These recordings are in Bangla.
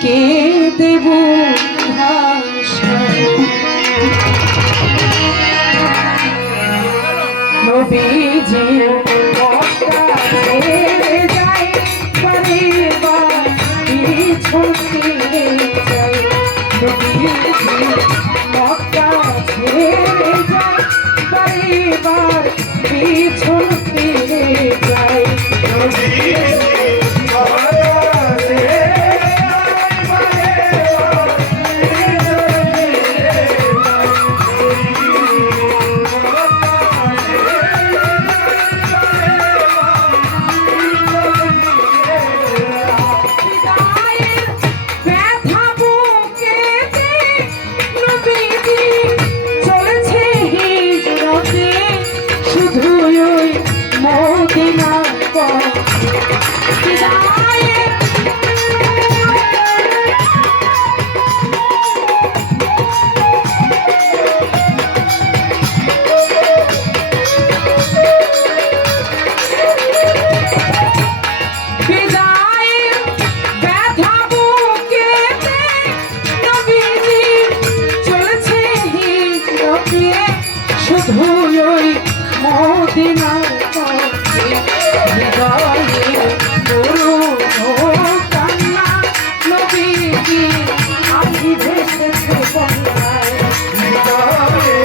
কে দেব ভাষা নবীজির মক্কা ছেড়ে যায় পরিবার পিছন ফিরে যায় নবীজির মক্কা ছেড়ে যায় পরিবার পিছন ফিরে যায় শুধুই মদিনার পথে হৃদয়ে করুণ কান্না নবীজি আখি ভেসেছে বন্যায় হৃদয়ে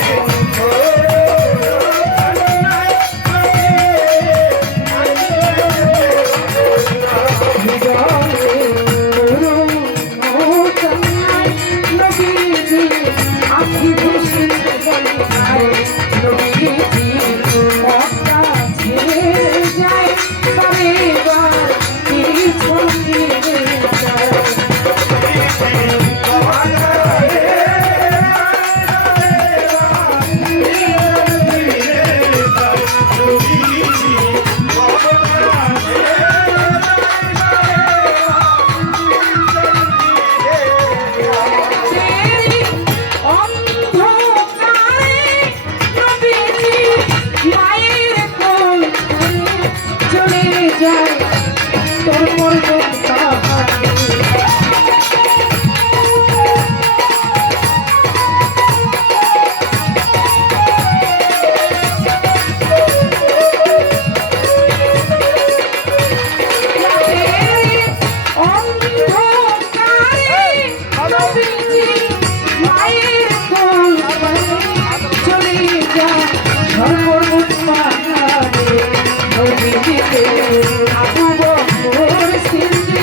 আখি ভেসেছে বন্যায় নবীজি মক্কা ছেড়ে যায় পরিবার পিছন ফিরে যায় তোর পর্বত পাহাড়ে মায়ের কোল চলে যায় পর্বত পাহাড়ে নবীজিকে আবু বকর সিদ্দিক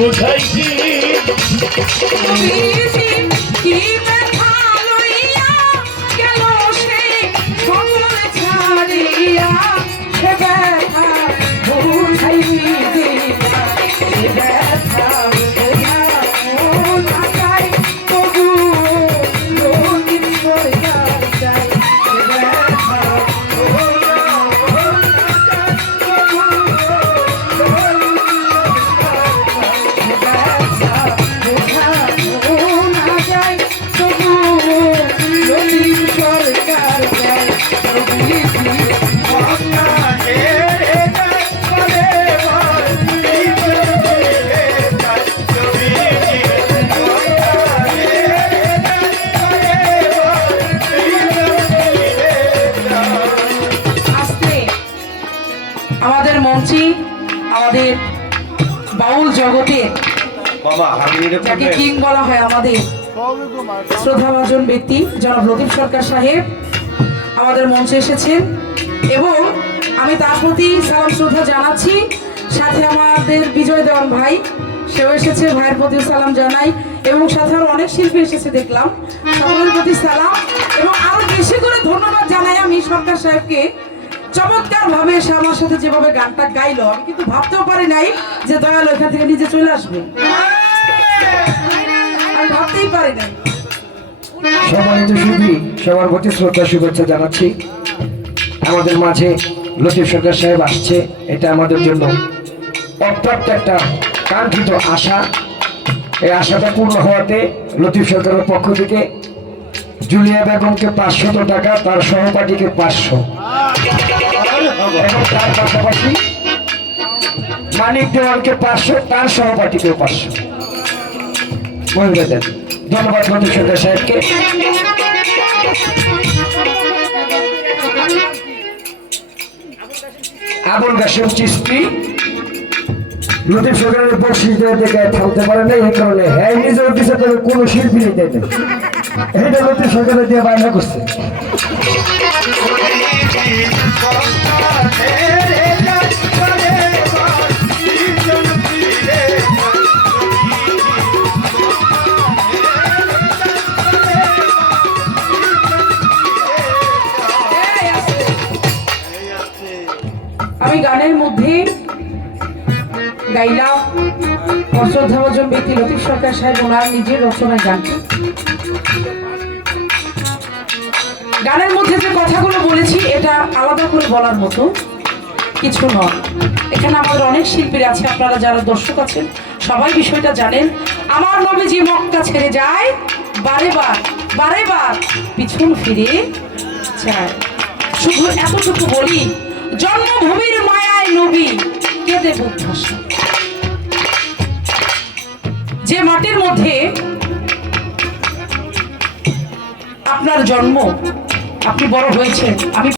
বুঝাই কি কি ব্যথা লইয়া গেল সে সকল ছাড়িয়া সে ব্যথা বুঝাইবি দিয়া সে ব্যথা বোঝানো না যায় তবু রোগীর সরকার যায় সে ব্যথা বোঝানো না যায় তবু সে ব্যথা বোঝানো না যায় তবু রোগীর সরকার যায় আমাদের মঞ্চে আমাদের বাউল জগতে যাকে কিং বলা হয় আমাদের শ্রদ্ধাভাজন ব্যক্তি জনাব লতিফ সরকার সাহেব আমাদের মঞ্চে এসেছেন এবং আমি তার প্রতি সালাম শ্রদ্ধা জানাচ্ছি। সাথে আমাদের বিজয় দেওয়ান ভাই সেও এসেছে, ভাইয়ের প্রতি সালাম জানাই এবং সাথে আরো অনেক শিল্পী এসেছে দেখলাম, সকলের প্রতি সালাম এবং আরো বেশি করে ধন্যবাদ জানাই আমি সরকার সাহেবকে। চমৎকার ভাবে এসে আমার সাথে যেভাবে গানটা গাইলো আমি কিন্তু ভাবতেও পারি নাই যে দয়াল ওইখান থেকে নিজে চলে আসবে, আমি ভাবতেই পারি নাই। সম্মানিত শিল্পী সবার প্রতি শ্রদ্ধা শুভেচ্ছা জানাচ্ছি। আমাদের মাঝে লতিফ সরকার সাহেব আসছে, এটা আমাদের জন্য অত্যন্ত একটা কাঙ্ক্ষিত আশা। এই আশাটা পূর্ণ হওয়াতে লতিফ সরকারের পক্ষ থেকে জুলিয়া বেগমকে 500 টাকা, তার সহপাঠীকে 500 এবং তার পাশাপাশি মানিক দেওয়ালকে 500, তার সহপাঠীকেও 500 বলবে দেন। ধন্যবাদ লতিফ সরকার সাহেবকে। আবুল কাশেম চিস্তি লতিফ সরকারের বকশিস দেখে থামতে পারে না, এই কারণে হ্যাঁ নিজের দিশা করে কোনো শিল্পী নিতে দেয় এটা লতিফ সরকারের দিয়ে বায়না করছে। আমি গানের মধ্যে গাইলাম অশ্রদ্ধাভাজন ব্যক্তি লতিফ সরকার সাহেব ওনার নিজের রচনায় গানটি। গানের মধ্যে যে কথাগুলো বলেছি এটা আলাদা করে বলার মতো কিছু নয়। এখানে আমাদের অনেক শিল্পীরা আছে, আপনারা যারা দর্শক আছেন সবাই বিষয়টা জানেন। আমার নবীজি মক্কা ছেড়ে যায় বারে বার পিছন ফিরে যায়। শুধু এতটুকু বলি, জন্মভূমির মায়ায় নবী কেঁদে বুদ্ধ। যে মাটির মধ্যে আপনার জন্ম, আপনি বড় হয়েছেন, আমি